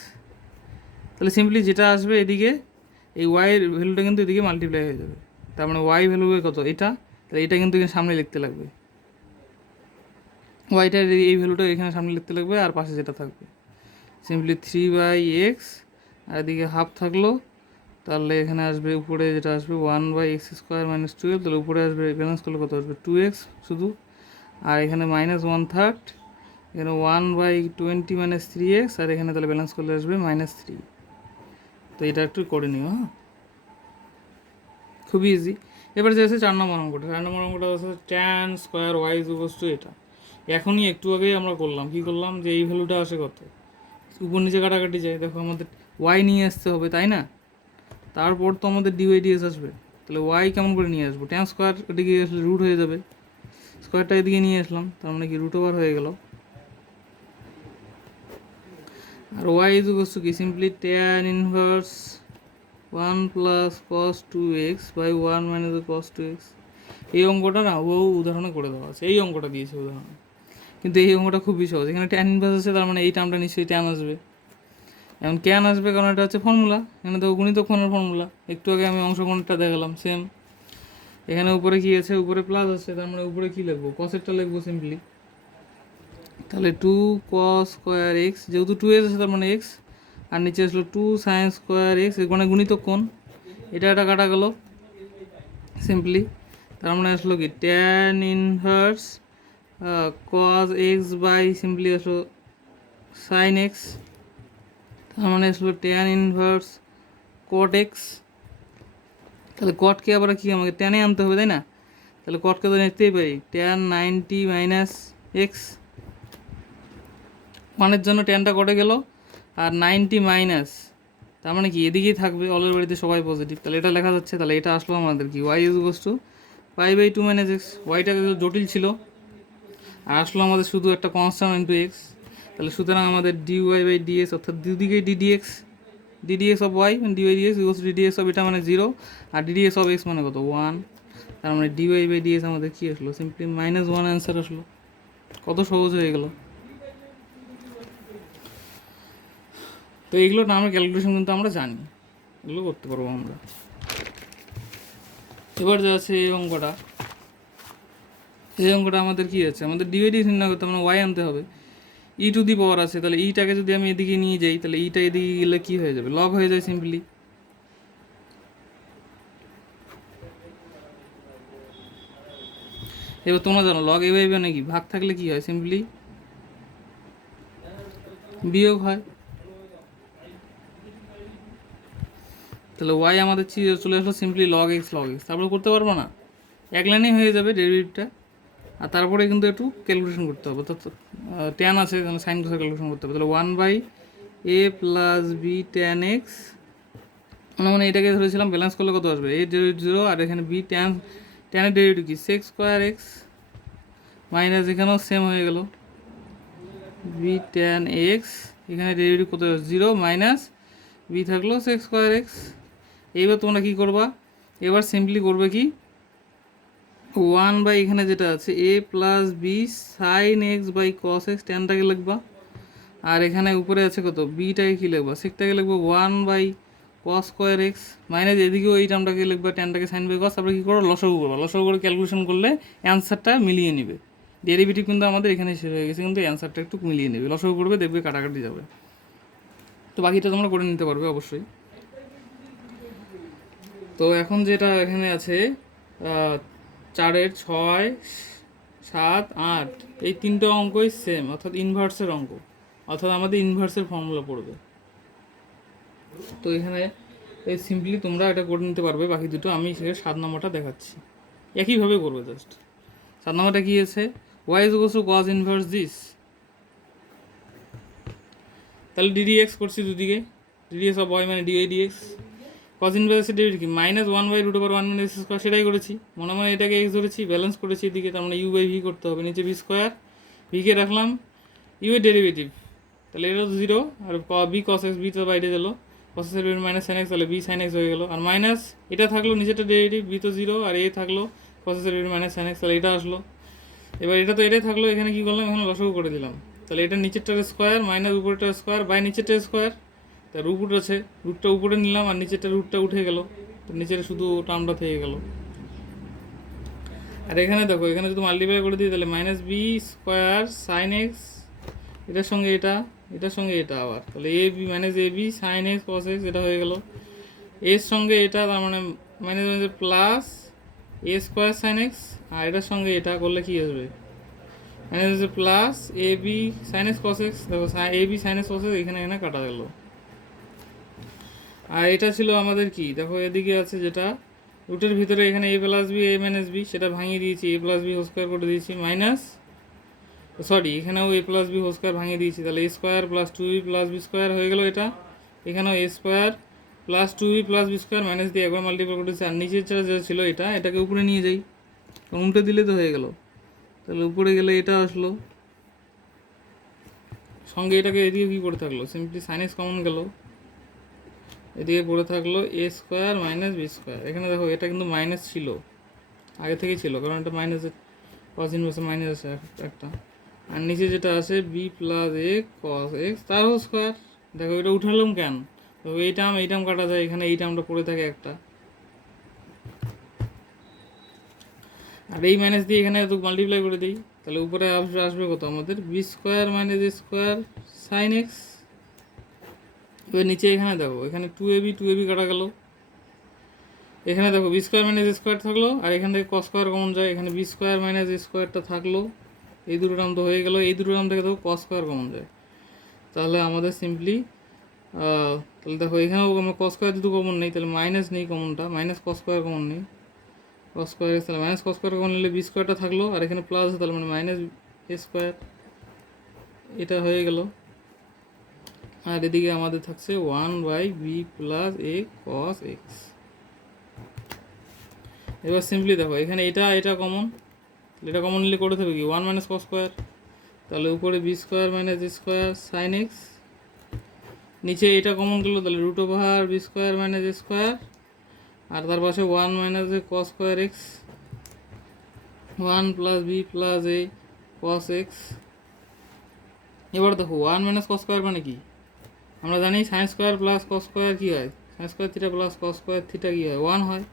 তাহলে সিম্পলি যেটা আসবে এদিকে এই ওয়াইয়ের ভ্যালুটা কিন্তু এদিকে মাল্টিপ্লাই হয়ে যাবে, তার মানে ওয়াই ভ্যালু কত এটা, তাহলে এটা কিন্তু এখানে সামনে লিখতে লাগবে, ওয়াইটার এই ভ্যালুটা এখানে সামনে লিখতে লাগবে, আর পাশে যেটা থাকবে সিম্পলি 3 বাই এক্স, আর এদিকে হাফ থাকলো, তাহলে এখানে আসবে উপরে যেটা আসবে 1 বাই এক্স স্কোয়ার মাইনাস 12, তাহলে উপরে আসবে ব্যালেন্স করলে কত আসবে 2x শুধু, আর এখানে মাইনাস 1/3, এখানে 1 বাই 20 মাইনাস 3x, আর এখানে তাহলে ব্যালেন্স করলে আসবে -3। তো এটা একটু করে নিও, হ্যাঁ খুবই ইজি। এবার যে আছে 4 নম্বর অঙ্কটা, 4 নম্বর অঙ্কটা আছে tan square y is equals to এটা, এখনই একটু আগেই আমরা করলাম কী করলাম যে এই ভ্যালুটা আসে কত, উপর নিচে কাটাকাটি যায়, দেখো আমাদের ওয়াই নিয়ে আসতে হবে তাই না, তারপর তো আমাদের ডিওয়াই ডিএস আসবে, তাহলে ওয়াই কেমন করে নিয়ে আসবো, ট্যান স্কোয়ার এদিকে আসলে রুট হয়ে যাবে, স্কোয়ারটা এদিকে নিয়ে আসলাম, তার মানে কি রুট ওভার হয়ে গেল, আর ওয়াই ইজ ইকুয়ালস টু কি simply tan inverse 1 plus cos 2x by 1 minus cos 2x। এই অঙ্কটা না ও উদাহরণে করে দেওয়া আছে, এই অঙ্কটা দিয়েছে উদাহরণ, কিন্তু এই অঙ্কটা খুবই সহজ, এখানে ট্যান ইনভার্স আছে, তার মানে এই টার্মটা নিশ্চয়ই ট্যান আসবে, এখন ক্যান আসবে কারণ এটা হচ্ছে ফর্মুলা, এখানে তো গুণিতক্ষণের ফর্মুলা, একটু আগে আমি অংশগ্রহণটা দেখালাম সেম, এখানে উপরে কী আছে উপরে প্লাস আছে, তার মানে উপরে কী লিখবো কসেরটা লিখবো সিম্পলি তাহলে 2 cos² x, যেহেতু 2 এসেছে তার মানে এক্স, আর নিচে আসলো 2 sin² x, মানে গুণিতক কোণ, এটা কাটা গেল সিম্পলি। তার মানে আসলো কি tan inverse cos x by simply আসলো sin x, তার মানে আসলো tan ইনভার্স cot x। তাহলে কটকে আবার কি আমাকে টেনে আনতে হবে, তাই না? তাহলে কটকে তো নিতেই পারি, tan 90 মাইনাস এক্স, ওয়ানের জন্য টেনটা কটে গেল, আর 90 মাইনাস, তার মানে কি এদিকেই থাকবে, অলের বাড়িতে সবাই পজিটিভ, তাহলে এটা লেখা যাচ্ছে। তাহলে এটা আসলো আমাদের কি y equals to π/2 minus X, ওয়াইটা জটিল ছিল, আর আসলো আমাদের শুধু একটা কনস্ট্যান্ট ইন্টু এক্স। তাহলে সুতরাং আমাদের dy/dx অর্থাৎ দুদিকেই ddx, ddx of y dy/dx equals to ddx of এটা মানে 0, আর ddx অফ x মানে কত 1, তার মানে dy/dx আমাদের কি আসলো সিম্পলি -1 অ্যান্সার আসলো। কত সহজ হয়ে গেল। তো এইগুলো নামের ক্যালকুলেশন কিন্তু আমরা জানি, এগুলো করতে পারবো আমরা। এবার যা আছে এই অঙ্কটা, এই অঙ্কটা আমাদের কি আছে, আমাদের ডিভাইডি নির্ণয় করতে মানে ওয়াই আনতে হবে, ই টু দি পাওয়ার আছে, তাহলে ইটাকে যদি আমি এদিকে নিয়ে যাই তাহলে ইটা এদিকে গেলে কী হয়ে যাবে, লগ হয়ে যায় সিম্পলি। এবার তোমরা জানো লগ এভাবে নাকি ভাগ থাকলে কি হয়, সিম্পলি বিয়োগ হয়। তাহলে ওয়াই আমাদের চলে আসলো সিম্পলি লগ এক্স, তারপরে করতে পারবো না, এক লাইনেই হয়ে যাবে ডেরিভেটিভটা। আর তারপরে কিন্তু একটু ক্যালকুলেশন করতে হবে, অর্থাৎ ট্যান আছে সাইন কোসাইন ক্যালকুলেশন করতে হবে। তাহলে 1/a + b tan x, মানে এটাকে ধরেছিলাম ব্যালেন্স করলে কত আসবে, a ডেরিভেটিভ 0, আর এখানে b ট্যানের ডেরিভেটিভ কি sec²x, মাইনাস এখানেও সেম হয়ে গেল b tan x, এখানে ডেরিভেটিভ কত 0 মাইনাস b থাকলো sec²x। এইবার তোমরা কী করবা, এবার সিম্পলি করবে কি 1 এখানে যেটা আছে a + b sin x by cos x, ট্যানটাকে লিখবা, আর এখানে উপরে আছে কত বিটাকে কী লিখবা, সেকটাকে লিখবো 1/cos²x, মাইনাস এদিকেও এই টার্মটাকে লিখবা ট্যানটাকে সাইন বাই কস। তারপরে কী করো লসাগু করবা, লসাগু করে ক্যালকুলেশন করলে অ্যান্সারটা মিলিয়ে নেবে। ডেরিভেটিভ কিন্তু আমাদের এখানে শেষ হয়ে গেছে, কিন্তু অ্যান্সারটা একটু মিলিয়ে নেবে, লসাগু করবে দেখবে কাটাকাটি যাবে। তো বাকিটা তোমরা করে নিতে পারবে অবশ্যই। তো এখন যেটা এখানে আছে 4-এর 6, 7, 8, এই তিনটে অঙ্কই সেম, অর্থাৎ ইনভার্সের অঙ্ক, অর্থাৎ আমাদের ইনভার্সের ফর্মুলা পড়বে। তো এখানে এই সিম্পলি তোমরা এটা করে নিতে পারবে, বাকি দুটো আমি সেখানে 7 নম্বরটা দেখাচ্ছি, একইভাবে করবে জাস্ট। 7 নম্বরটা কী আছে, y is equals to cos inverse this, তাহলে ddx করছি দুদিকে, ddx অফ y মানে dy/dx, cos ইনভার্সের ডেরিভেটিভ কি -1/√1 - x², সেটাই করেছি, মনে মনে এটাকে x ধরেছি, ব্যালেন্স করেছি এদিকে, তার মানে u/v করতে হবে, নিচে v², ভিকে রাখলাম, u এর ডেরিভেটিভ, তাহলে এটা তো 0, আর b cos x, b তো বাইরে গেলো, cos এর ডেরিভেটিভ -sin x, তাহলে b sin x হয়ে গেলো, আর মাইনাস এটা থাকলো নিচেটা ডেরিভেটিভ, b তো 0, আর a থাকলো cos এর ডেরিভেটিভ -sin x, তাহলে এটা আসলো। এবার এটা তো এটাই থাকলো, এখানে কী করলাম, এখানে লসাগু করে দিলাম, তাহলে এটা নিচেরটার স্কোয়ার মাইনাস উপরেরটার স্কোয়ার বাই নিচেরটার স্কোয়ার, তার রুট আছে, রুটটা উপরে নিলাম, আর নিচেরটা রুটটা উঠে গেল, তো নিচের শুধু টার্মটা থেকে গেল। আর এখানে দেখো, এখানে যদি মাল্টিপ্লাই করে দিই তাহলে -b² sin x, এটার সঙ্গে এটা, এটার সঙ্গে এটা আবার, তাহলে ab sin x cos x, এটা হয়ে গেল, এর সঙ্গে এটা, তার মানে প্লাস a² sin x, আর এটার সঙ্গে এটা করলে কী হবে, plus ab sin x cos x, দেখো ab sin x cos x এখানে কাটা গেল। আর এটা ছিল আমাদের কি, দেখো এদিকে আছে যেটা রুটের ভিতরে, এখানে a + b a - b, সেটা ভাঙিয়ে দিয়েছি, a + b হোল² করে দিয়েছি, মাইনাস এখানেও a + b হোল² ভাঙিয়ে দিয়েছি, তাহলে a² + 2b + b² হয়ে গেল এটা, এখানেও a² + 2b + b² মাইনাস দিয়ে একবার মাল্টিপ্লাই করে দিয়েছি, আর নিচের যেটা ছিল এটাকে উপরে নিয়ে যাই, উল্টে দিলে তো হয়ে গেল, তাহলে উপরে গেলে এটা আসলো, সঙ্গে এটাকে এদিকে কী করে থাকলো, সিম্পলি sin x কমন গেল, এদিকে পড়ে থাকলো a² - b², এখানে দেখো এটা কিন্তু মাইনাস ছিল, আগে থেকেই ছিল, কারণ এটা মাইনাসের cos ইনভার্সে মাইনাস আছে একটা, আর নিচে যেটা আছে b + a cos x তার হোল স্কোয়ার, দেখো এটা উঠালাম কেন, তো এই টার্ম কাটা যায়, এখানে এই টার্মটা পড়ে থাকে একটা, আর এই মাইনাস দিয়ে এখানে তো মাল্টিপ্লাই করে দিই, তাহলে উপরে আসবে আসবে কত আমাদের B square minus A square sine x. এবার নিচে এখানে দেখো, এখানে টু এ বি কাটা গেল। এখানে দেখো B square minus A square থাকলো, আর এখান থেকে কস স্কোয়ার কমন যায়, এখানে বি স্কোয়ার মাইনাস এ স্কোয়ারটা থাকলো। এই দুটো টার্ম তো হয়ে গেল, এই দুটো টার্ম থেকে দেখো কস স্কোয়ার কমন যায়। তাহলে আমাদের সিম্পলি তাহলে দেখো এখানেও আমরা কস স্কোয়ার যদি কমন নেই, তাহলে মাইনাস নেই কমনটা, মাইনাস কস স্কোয়ার কমন নেই, কস স্কোয়ার তাহলে মাইনাস কস স্কোয়ার কমন নিলে বি স্কোয়ারটা থাকলো, আর এখানে প্লাস তাহলে মানে মাইনাস এ স্কোয়ার, এটা হয়ে গেল। আর এদিকে আমাদের থাকছে 1/b plus A cos X. এবার সিম্পলি দেখো এখানে এটা কমন, এটা কমন নিলে করে থাকবে কি 1 মাইনাস কস স্কোয়ার, তাহলে উপরে B square minus A square sine X, নিচে এটা কমন গেলো, তাহলে root over B square minus A square, আর তার পাশে 1 minus A cos square X, 1 plus B plus A cos X. এবার দেখো 1 মাইনাস কস স্কোয়ার মানে কি, আমরা জানি sine square plus cos square কী হয়, sine square theta plus cos square theta কী হয় 1 হয়।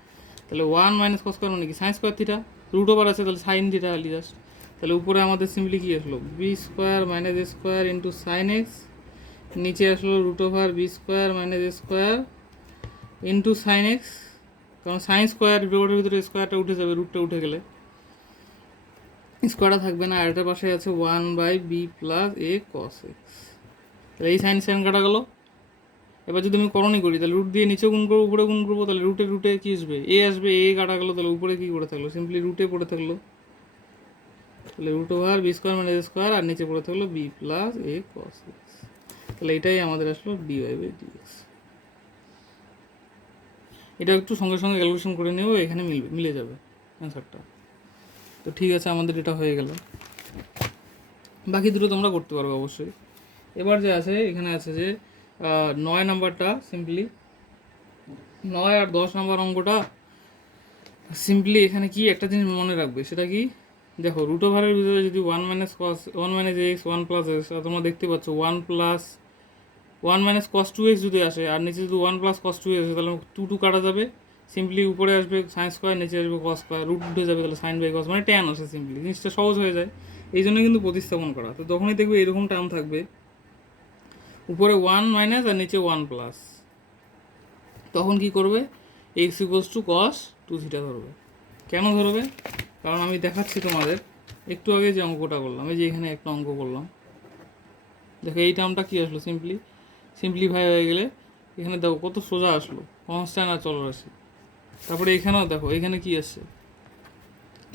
তাহলে 1 মাইনাস কস স্কোয়ার মানে কি sine square theta, root over আছে তাহলে সাইন থিটা আলি জাস্ট। তাহলে উপরে আমাদের সিম্পলি কী আসলো B square minus A square into sine X, নিচে আসলো root over B square minus A square into sine X, কারণ সাইন স্কোয়ার রুটের ভিতরে স্কোয়ারটা উঠে যাবে, রুটটা উঠে গেলে স্কোয়ারটা থাকবে না, আর এটার পাশে আছে 1/b plus A cos X. তাহলে এই সাইন সাইন কাটা গেলো। এবার যদি আমি করণই করি, তাহলে রুট দিয়ে নিচে গুণ করবো উপরে গুণ করবো, তাহলে রুটে কী আসবে এ আসবে, এ কাটা গেলো, তাহলে উপরে কী পড়ে থাকলো সিম্পলি রুটে পড়ে থাকলো, তাহলে root over B square minus A square, আর নিচে পড়ে থাকলো B plus A cos X. তাহলে এটাই আমাদের আসলো dy/dx। এটা একটু সঙ্গে সঙ্গে ক্যালকুলেশন করে নেব, এখানে মিলে যাবে অ্যান্সারটা। তো ঠিক আছে, আমাদের এটা হয়ে গেল, বাকি দুটো তোমরা করতে পারবে অবশ্যই। এবার যে আছে এখানে আছে যে 9 নাম্বারটা, সিম্পলি 9 আর 10 নাম্বার অঙ্কটা সিম্পলি এখানে কি একটা জিনিস মনে রাখবে, সেটা কি দেখো রুট ওভারের ভিতরে যদি 1 মাইনাস কস 1 মাইনাস এক্স 1 প্লাস এক্স, তোমরা দেখতে পাচ্ছ 1 মাইনাস কস 2x যদি আসে, আর নিচে যদি 1 প্লাস কস 2x আসে, তাহলে 2 কাটা যাবে, সিম্পলি উপরে আসবে সাইন স্কোয়ার, নিচে আসবে কস স্কোয়ার, রুট উঠে যাবে, তাহলে সাইন বাই কস মানে ট্যান আসে, সিম্পলি জিনিসটা সহজ হয়ে যায়। এই জন্য কিন্তু প্রতিস্থাপন করা, তো তখনই দেখবে এরকম টার্ম থাকবে, উপরে 1 মাইনাস আর নিচে 1 প্লাস, তখন কি করবে x equals to cos 2 theta ধরবে। কেন ধরবে, কারণ আমি দেখাচ্ছি তোমাদের, একটু আগে যে অঙ্কটা করলাম, এই যে এখানে একটা অঙ্ক করলাম, দেখো এই টার্মটা কী আসলো সিম্পলিফাই হয়ে গেলে এখানে দেখো কত সোজা আসলো, কনস্ট্যান্ট আর চলরাশি। তারপরে এখানেও দেখো এখানে কি আসছে,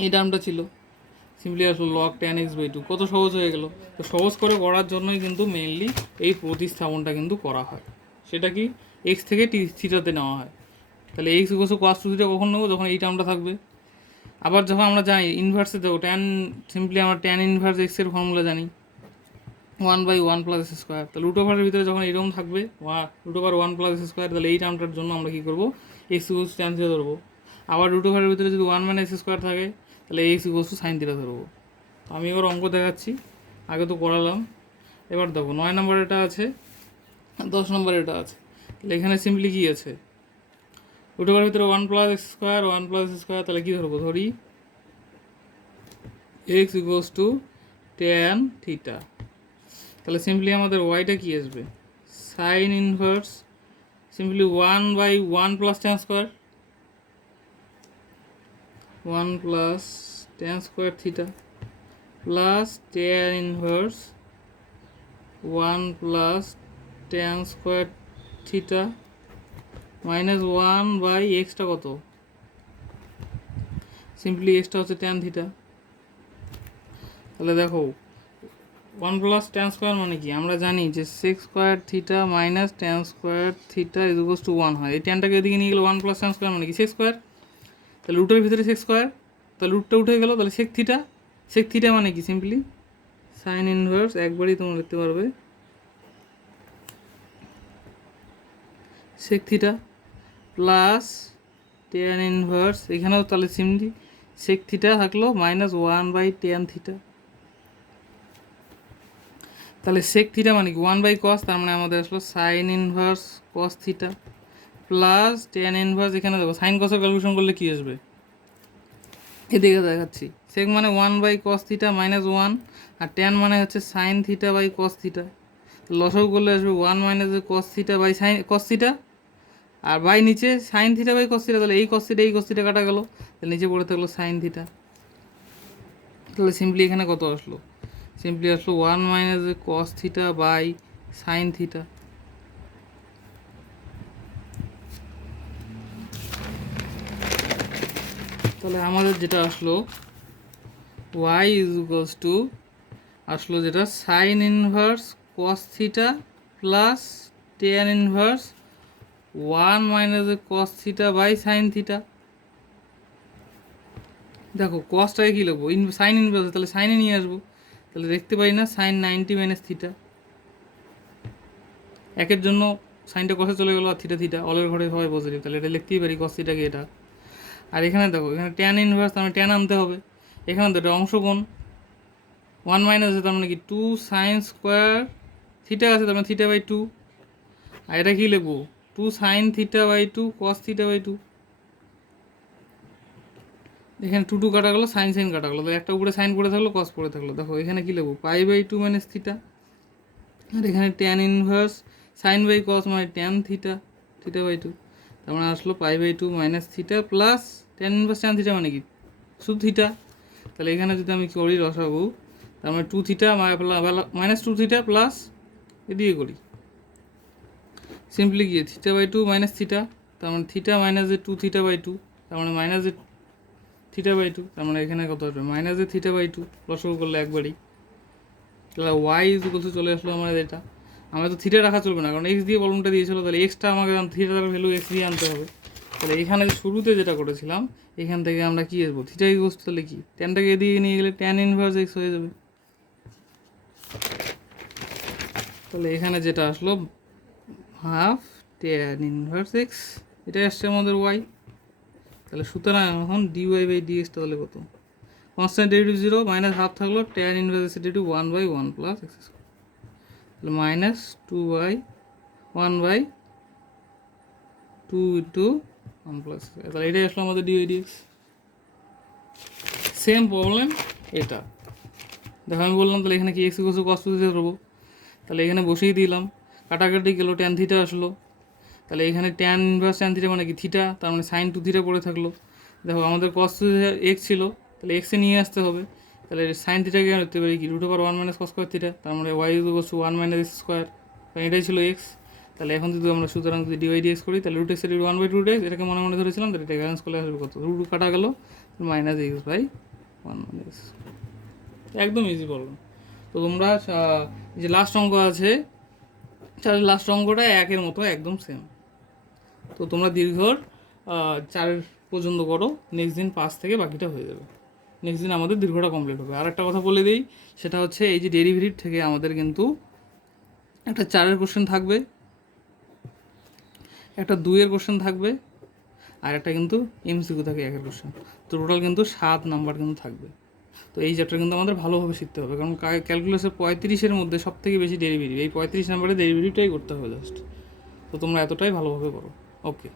এই টার্মটা ছিল, সিম্পলি আসলো log tan x/2, কত সহজ হয়ে গেল। তো সহজ করে করার জন্যই কিন্তু মেইনলি এই প্রতিস্থাপনটা কিন্তু করা হয়, সেটা কি এক্স থেকে থিটাতে নেওয়া হয়। তাহলে x equals to cos 2 theta কখন নেবো, যখন এই টার্মটা থাকবে। আবার যখন আমরা জানি ইনভার্সে দেখো ট্যান, সিম্পলি আমরা ট্যান ইনভার্স এক্সের ফর্মুলা জানি 1/1 প্লাস এক্স স্কোয়ার, তাহলে রুট ওভারের ভিতরে যখন এরকম থাকবে root over 1 plus x square, তাহলে এই টার্মটার জন্য আমরা কী করবো এক্স ইকুয়ালস ট্যান থিটা ধরবো। আবার রুট ওভারের ভিতরে যদি 1 মাইনাস এক্স স্কোয়ার থাকে, তাহলে x equals two sine theta ধরবো। আমি এবার অঙ্ক দেখাচ্ছি, আগে তো করালাম। এবার দেখো 9 নম্বর এটা আছে, 10 নম্বর এটা আছে, তাহলে এখানে সিম্পলি কী আছে রুট ওভারের ভিতরে 1 plus x square 1 plus x square, তাহলে কী ধরবো, ধরি X equals to tan theta. তাহলে সিম্পলি আমাদের ওয়াইটা কী আসবে sine inverse simply 1/1 plus tan square 1 plus tan square theta plus tan inverse 1 plus tan square theta minus 1/এক্সটা কত, সিম্পলি এক্সটা হচ্ছে ট্যান থিটা। তাহলে দেখো 1 প্লাস ট্যান স্কোয়ার মানে কি, আমরা জানি যে sex square theta minus tan square theta is equals to 1 হয়। এই ট্যানটাকে এদিকে নিয়ে গেলে 1 প্লাস ট্যান স্কোয়ার মানে কি সেক্স স্কোয়ার, তাহলে রুটের ভিতরে সেক্স স্কোয়ার, তাহলে রুটটা উঠে গেল, তাহলে সেক থিটা মানে কি সিম্পলি সাইন ইনভার্স, একবারই তোমরা লিখতে পারবে sec theta plus tan inverse, এখানেও তাহলে সিম্পলি সেক থিটা থাকলো মাইনাস 1/ট্যান থিটা। তাহলে সেক থিটা মানে কি 1/কস, তার মানে আমাদের আসলো sign inverse cos theta plus tan inverse, এখানে দেখো সাইন কসের ক্যালকুলেশন করলে কী আসবে, এদিকে দেখাচ্ছি সেক মানে 1/cos θ-1, আর ট্যান মানে হচ্ছে sin θ/cos θ। লসাগু করলে আসবে 1 - cos θ/sin cos θ, আর বাই নিচে sin θ/cos θ, তাহলে এই cos θ এই cos θ কাটা গেল, তাহলে নিচে পড়ে থাকলো sin θ। তাহলে সিম্পলি এখানে কত আসলো? সিম্পলি আসলো 1 - cos θ/sin θ। তাহলে আমাদের যেটা আসলো y আসলো যেটা sin inverse cos θ plus tan inverse 1 - cos θ/sin θ। দেখো কসটাকে কী লিখবো? সাইন ইনভার্স, তাহলে সাইনে নিয়ে আসবো। তাহলে দেখতে পাই না sin 90 - θ, একের জন্য সাইনটা কষে চলে গেলো, আর থিটা অলের ঘরে হয় পজিটিভ, তাহলে এটা লিখতেই পারি cos θ কে এটা। আর এখানে দেখো এখানে ট্যান ইনভার্স, তার মানে ট্যান আনতে হবে। এখানে তো এটা অংশ কোণ 1 - আছে, তার মানে কি 2 sin স্কোয়ার থিটা আছে, তার মানে θ/2। আর এটা কী লিখবো? 2 sin θ/2 cos θ/2। এখানে 2 কাটা গেলো, সাইন কাটা গেলো, তো একটা উপরে সাইন পড়ে থাকলো, কস পড়ে থাকলো। দেখো এখানে কী লিখবো? π/2 - θ। আর এখানে tan inverse sine by cos মানে ট্যান θ/2, তার মানে আসলো π/2 - θ plus tan inverse tan theta মানে কি শুধু থিটা। তাহলে এখানে যদি আমি করি লসাগু, তার মানে 2 θ - 2 θ প্লাস এদিকে করি সিম্পলি গিয়ে θ/2 - θ, তার মানে থিটা মাইনাস যে 2 θ/2, তার মানে মাইনাস যে θ/2, তার মানে এখানে কত আসবে? মাইনাস যে θ/2 লসাগু করলে একবারই। তাহলে y চলে আসলো আমাদের এটা। আমাদের তো থিটা রাখা চলবে না, কারণ এক্স দিয়ে প্রবলেমটা দিয়েছিল, তাহলে এক্সটা আমাকে থিটার ভ্যালু এক্স দিয়ে আনতে হবে। তাহলে এখানে শুরুতে যেটা করেছিলাম, এখান থেকে আমরা কী আসবো? থিটা ইকুয়ালস তাহলে কি ট্যানটাকে এদিকে নিয়ে গেলে ট্যান ইনভার্স এক্স হয়ে যাবে। তাহলে এখানে যেটা আসলো হাফ ট্যান ইনভার্স এক্স, এটাই আসছে আমাদের ওয়াই। তাহলে সুতরাং এখন dy/dx তাহলে কত? কনস্ট্যান্ট ডেরিভেটিভ 0, মাইনাস হাফ থাকলো, tan inverse x derivative 1/1 plus x square, তাহলে মাইনাস 2/1/2 ইন্টু 1 প্লাস। তাহলে এটাই আসলো আমাদের dy/dx। সেম প্রবলেম এটা দেখো, আমি বললাম তাহলে এখানে কি এক্স ইকুয়াল টু cos 2θ ধরবো, তাহলে এখানে বসিয়ে দিলাম, কাটাকাটি গেলো, ট্যান থিটা আসলো। তাহলে এখানে ট্যান ইনভার্স ট্যান থিটা মানে কি থিটা, তার মানে সাইন 2θ পড়ে থাকলো। দেখো আমাদের cos 2θ এক্স ছিল, তাহলে এক্সে নিয়ে আসতে হবে। তাহলে সাইন থিটাকে ধরতে পারি কি √1 - cos স্কোয়ার থিটা, তার মানে y equal to 1 - x square, কারণ এটাই ছিল এক্স। তাহলে এখন যদি আমরা সুতরাং যদি dy/dx করি, তাহলে √x এর 1/2x, এটাকে মনে মনে ধরেছিলাম, তাহলে এটা ব্যালেন্স করলে আসবে কত? √2 কাটা গেল, -x/1 - x। একদম ইজি প্রবলেম। তো তোমরা যে লাস্ট অঙ্ক আছে, তাহলে লাস্ট অঙ্কটা একের মতো একদম সেম। তো তোমরা দীর্ঘর 4 পর্যন্ত করো, নেক্সট দিন 5 থেকে বাকিটা হয়ে যাবে। নেক্সট দিন আমাদের দীর্ঘটা কমপ্লিট হবে। আর একটা কথা বলে দিই, সেটা হচ্ছে এই যে ডেরিভেটিভ থেকে আমাদের কিন্তু একটা 4-এর কোশ্চেন থাকবে, একটা 2-এর কোশ্চেন থাকবে, আর একটা কিন্তু এমসিকিউ থাকে 1-এর কোশ্চেন। তো টোটাল কিন্তু 7 নাম্বার কিন্তু থাকবে। তো এই চ্যাপ্টার কিন্তু আমাদের ভালোভাবে শিখতে হবে, কারণ ক্যালকুলাসের 35-এর মধ্যে সব থেকে বেশি ডেরিভেটিভ, এই 35 নাম্বারের ডেরিভেটিভটাই করতে হবে জাস্ট। তো তোমরা এতটাই ভালোভাবে করো। ওকে।